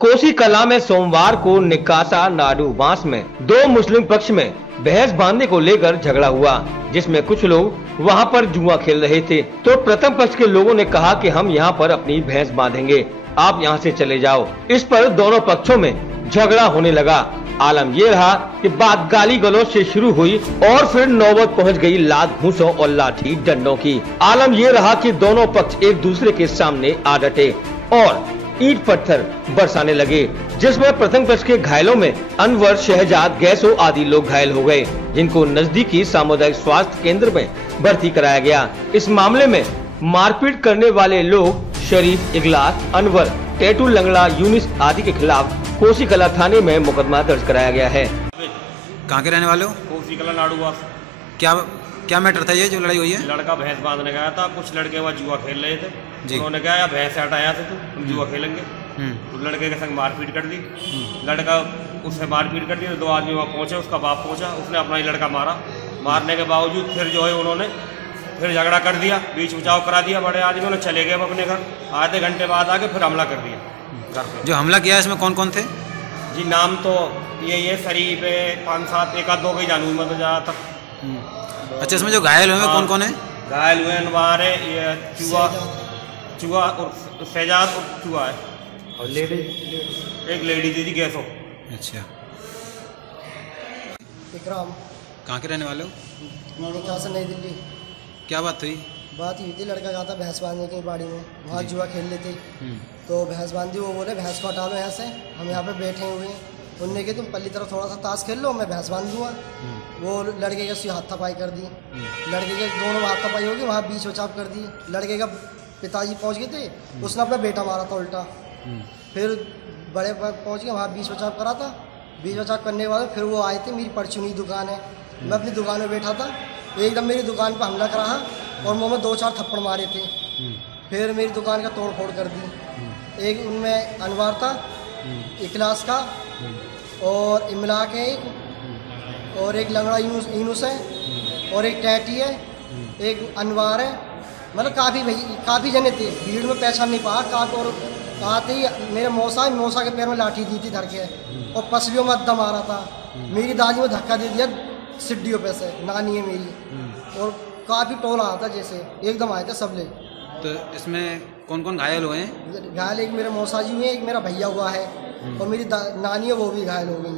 कोसी कला में सोमवार को निकासा नाडू बांस में दो मुस्लिम पक्ष में भैंस बांधने को लेकर झगड़ा हुआ, जिसमें कुछ लोग वहां पर जुआ खेल रहे थे। तो प्रथम पक्ष के लोगों ने कहा कि हम यहां पर अपनी भैंस बांधेंगे, आप यहां से चले जाओ। इस पर दोनों पक्षों में झगड़ा होने लगा। आलम ये रहा कि बात गाली गलौज से शुरू हुई और फिर नौबत पहुंच गई लात घूंसों और लाठी डंडों की। आलम ये रहा कि दोनों पक्ष एक दूसरे के सामने आ डटे और ईंट पत्थर बरसाने लगे, जिसमें प्रथम पक्ष के घायलों में अनवर, शहजाद, गैसो आदि लोग घायल हो गए, जिनको नजदीकी सामुदायिक स्वास्थ्य केंद्र में भर्ती कराया गया। इस मामले में मारपीट करने वाले लोग शरीफ, इगलास, अनवर, टेटू, लंगड़ा, यूनिस आदि के खिलाफ कोसी कला थाने में मुकदमा दर्ज कराया गया है। कहाँ के रहने वाले हो? कोसी कला नाडू। क्या मैटर था ये जो लड़ाई हुई है? लड़का भैंस बांधने गया था, कुछ लड़के वहाँ जुआ खेल रहे थे। उन्होंने कहा यार भैंस हटाया थे, तुम जुआ खेलेंगे। तो लड़के के संग मारपीट कर दी। लड़का उससे मारपीट कर दी तो दो आदमी वहाँ पहुंचे, उसका बाप पहुंचा, उसने अपना ही लड़का मारा। मारने के बावजूद फिर जो है उन्होंने फिर झगड़ा कर दिया, बीच बचाव करा दिया। बड़े आदमियों ने चले गए अपने घर। आधे घंटे बाद आके फिर हमला कर दिया। जो हमला किया इसमें कौन कौन थे? जी नाम तो ये शरीफ है, 5-7 एक आध दो गई जानू में तो ज़्यादातर। अच्छा, इसमें जो घायल हुए कौन कौन है? घायल हुए अनवार है, ये चुआ और शहजाद और चुआ है, और एक लेडी दीदी गैसो। अच्छा, इकराम। कहाँ के रहने वाले हो? कहाँ से? नई दिल्ली। क्या बात हुई? बात हुई थी, लड़का गया था भैंस बांधने की बाड़ी में, वहाँ जुआ खेल लेते। तो भैंस बांधी, वो बोले भैंस को हटा लो यहाँ से, हम यहाँ पे बैठे हुए हैं। उनने कहा तुम पल्ली तरफ थोड़ा सा ताश खेल लो, मैं भैंस बांध दूंगा। वो लड़के के उसकी हाथापाई कर दी। लड़के के दोनों हाथापाई होगी, वहाँ बीच बचाव कर दी। लड़के का पिताजी पहुँच गए थे, उसने अपना बेटा मारा था उल्टा। फिर बड़े पहुँच गए, वहाँ बीच बचाव करा था। बीच बचाव करने के बाद फिर वो आए थे, मेरी परचूनी दुकान है, मैं अपनी दुकान में बैठा था, एकदम मेरी दुकान पर हमला करा और मुँह में 2-4 थप्पड़ मारे थे। फिर मेरी दुकान का तोड़ फोड़ कर दी। एक उनमें अनवार था, इखलास का, और इमला के, और एक लंगड़ा यूनुस है, और एक टैटी है, एक अनवार है। मतलब काफ़ी जने थे, भीड़ में पहचान नहीं पाया। काफ़ी और आते ही मेरे मौसा के पैर में लाठी दी थी धर के, और पसलियों में अद्दा मारा था। मेरी दादी में धक्का दे दिया सिड्डियों पे से, नानी है मेरी। और काफ़ी टोला आया था, जैसे एकदम आए थे सब ले। तो इसमें कौन कौन घायल हुए हैं? घायल एक मेरे मौसा जी हुए हैं, एक मेरा भैया हुआ है, और मेरी नानी है वो भी घायल हो गई है।